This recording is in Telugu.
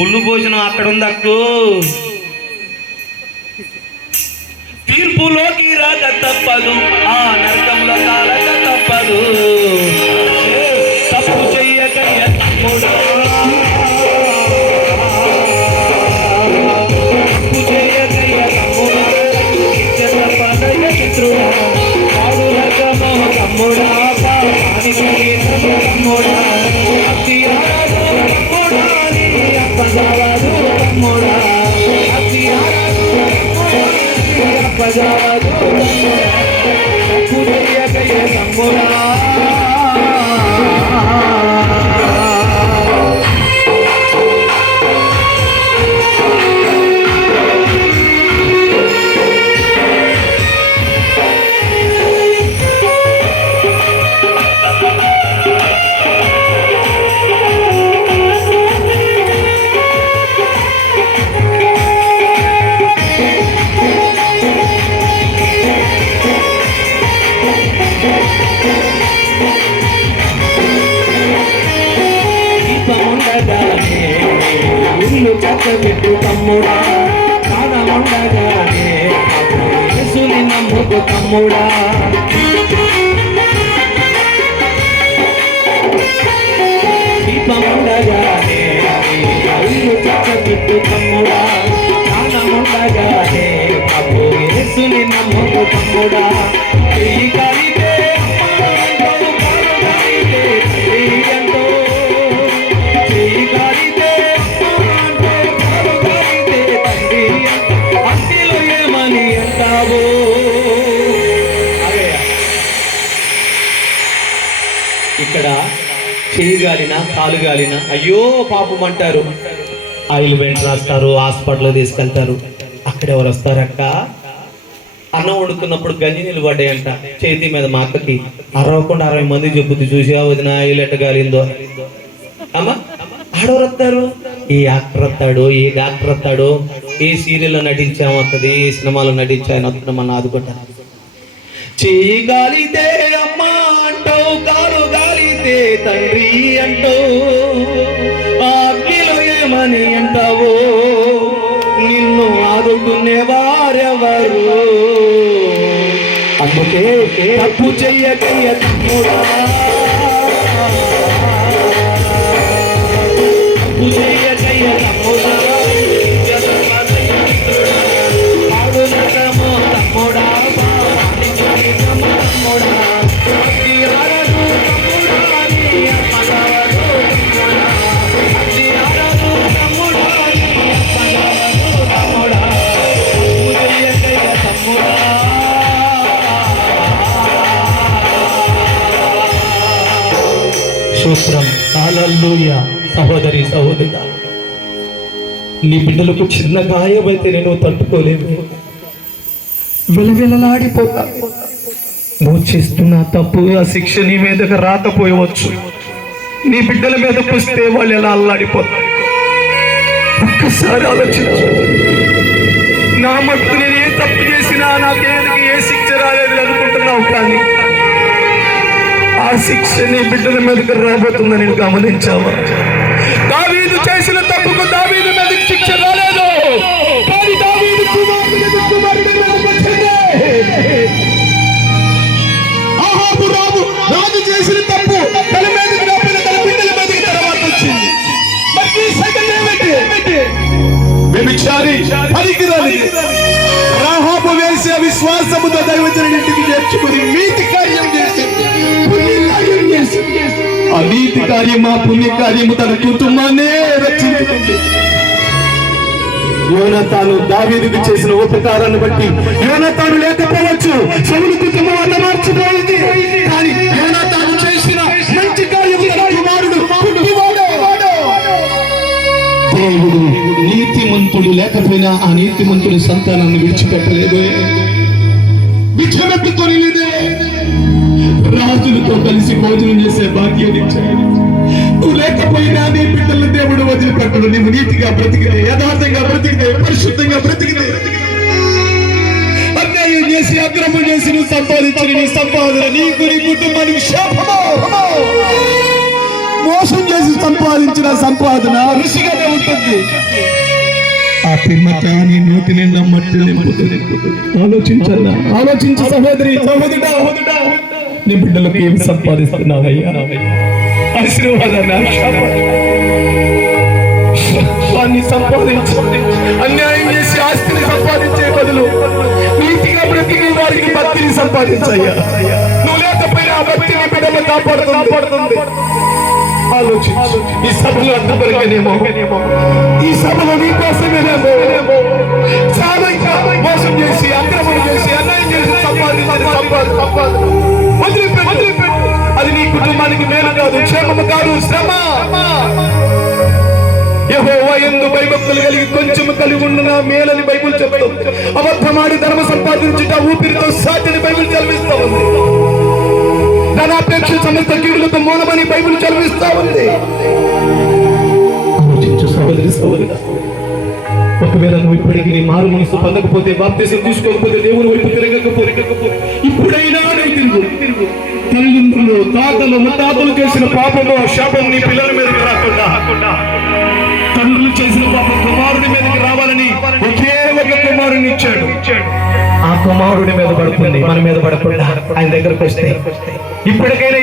పుల్లు భోజనం అక్కడ ఉంది అక్కు. తీర్పులోకి రాక తప్పదు. ఆ నరకంలో కాలక తప్పదు. తప్పు చెయ్యక తమ్ముడా. నీ అప్పగావాదు చక్కబెట్టు తమ్ముడా కానముండగానే యేసుని నమ్ముకు తమ్ముడా దీపముండగానే ఇల్లు చక్కబెట్టు తమ్ముడా కానముండగానే ప్రభు యేసుని నమ్ముకు తమ్ముడా. చెయ్యి గాలినా కాలు గాలినా అయ్యో పాపం అంటారు. ఆయిల్ వెంట రాస్తారు హాస్పిటల్ తీసుకెళ్తారు. అక్కడ ఎవరు వస్తారక్క అన్నం వండుతున్నప్పుడు గంజి నీళ్ళు అంట చేతి మీద మా అక్కకి. అరవకుండా అరవై మంది చెప్పుద్ది చూసి వదిన ఆయిల్ ఎట్ట గాలిందో? అమ్మా ఆడవరు వస్తారు? ఏ యాక్టర్ వస్తాడు ఏ డాక్టర్ వస్తాడు? ఏ సీరియల్లో నటించాము వస్తుంది ఏ సినిమాలో నటించాను వస్తుంది మన ఆదుకుంటారు. చెయ్యి తండ్రి అంటో ఆజ్ఞలు ఏమని అంటావో? నిన్ను ఆదుకునే వారెవరు? అందుకే తప్పు చెయ్యకయ్య తమ్ముడా. తప్పు సూత్రం హల్లెలూయ. సహోదరి సహోదరుడా. నీ బిడ్డలకు చిన్న గాయమైతే నేను తట్టుకోలేను. విలవిలలాడిపోతా. నువ్వు చేస్తున్న తప్పు ఆ శిక్ష నీ మీదకి రాకపోయవచ్చు నీ బిడ్డల మీద పుస్తే వాళ్ళు ఎలా అల్లాడిపోతారు? ఒక్కసారి ఆలోచించు. నా మట్టు నేను ఏ తప్పు చేసినా నాకేందుకు ఏ శిక్ష రాలేదు అనుకుంటున్నావు కానీ శిక్ష నీ బిడ్డల మీదకి రాబోతుందని నేను గమనించావా? దావీదు చేసిన తప్పుకు దావీదు మీదకి శిక్ష రాలేదు. కానీ దావీదు ఆహాబు రాజు రాజు చేసిన తప్పు తన మీదకి రాపిన తన బిడ్డల మీదకి తర్వాత వచ్చింది. మరి ఈ సంగతి ఏమిటి? వ్యభిచారి పనికిరాని రాహాబు వేసి అవిశ్వాసముతో దైవజనుడి ఇంటికి చేర్చుకుని నీతి నీతి కార్యం ఆ పుణ్య కార్యము తన కుటుంబాన్నే రక్షించుకుంది యోనతాను దావీదుకు చేసిన ఉపకారాన్ని బట్టి యోనతాను లేకపోవచ్చు సౌలు కుటుంబం అంత మార్చిపోయింది. కానీ యోనతాను చేసిన మంచి కార్యము కుమారుడు దేవుడు నీతిమంతుడు లేకపోయినా ఆ నీతిమంతుడి సంతానాన్ని విడిచిపెట్టలేదు. విడిచిపెట్టుకొని రాజులతో కలిసి భోజనం చేసే భాగ్యాన్ని ఇచ్చాడు నువ్వు లేకపోయినా నీ బిడ్డలను దేవుడు వదిలిపెట్టడు నీవు నీతిగా బ్రతికితే యథార్థంగా బ్రతికితే పరిశుద్ధంగా బ్రతికితే. అన్యాయం చేసి అక్రమం చేసి నువ్వు సంపాదించిన నీ సంపాదన నీకు నీ కుటుంబానికి శాపము? మోసం చేసి సంపాదించిన సంపాదన రుచిగానే ఉంటుంది. ఆ పిమ్మట నీ నోటి నిండా మట్టి నింపుతుంది. ఆలోచించన్నా ఆలోచించు సహోదరి సహోదరుడా. నీ బిడ్డలకు ఏమి సంపాదిస్తున్నావయ్యా? ఆశీర్వాదాన్ని ఆశాపడు. వాన్ని సంపాదించు. అన్యాయం చేసి ఆస్తిని సంపాదించే బదులు నీతిగా బ్రతికి వారికి భక్తిని సంపాదించయ్యా. నువ్వు లేకపోయినా ఆ భక్తిని బిడ్డలు కాపాడు కాపాడుతుంది. ఆలోచించు. ఈ సభలో అంతవరకేనేమో ఈ సభలో నీ కోసమేనేమో. కాదు క్షేమము కాదు శ్రమ. ఎందు యందు భయభక్తులు కలిగి కొంచెం కలిగి ఉన్న మేలని బైబుల్ చెప్తుంది అబద్ధమాడి ధర్మ సంపాదించుట ఊపిరితో సాటిని బైబుల్ చదివిస్తా ఉంది. ధనాపేక్ష సమస్త కీడులతో మూలమని బైబుల్ చదివిస్తా ఉంది. ఒకవేళ నువ్వు ఇప్పటికి నీ మారు మనసు పొందకపోతే బాప్తీసం తీసుకోకపోతే దేవుని వైపు తిరగకపోతే ఇప్పుడైనా నువ్వు తిరుగు. తల్లిదండ్రులు తాతలు ముత్తాతలు చేసిన పాపము శాపం నీ పిల్లల మీదకి రాకుండా. తండ్రులు చేసిన పాపం కుమారుడి మీదకి రావాలని ఒకే ఒక కుమారుని ఇచ్చాడు. ఆ కుమారుడి మీద పడుతుంది మన మీద పడకుండా ఆయన దగ్గరకు వస్తే. ఇప్పటికైనా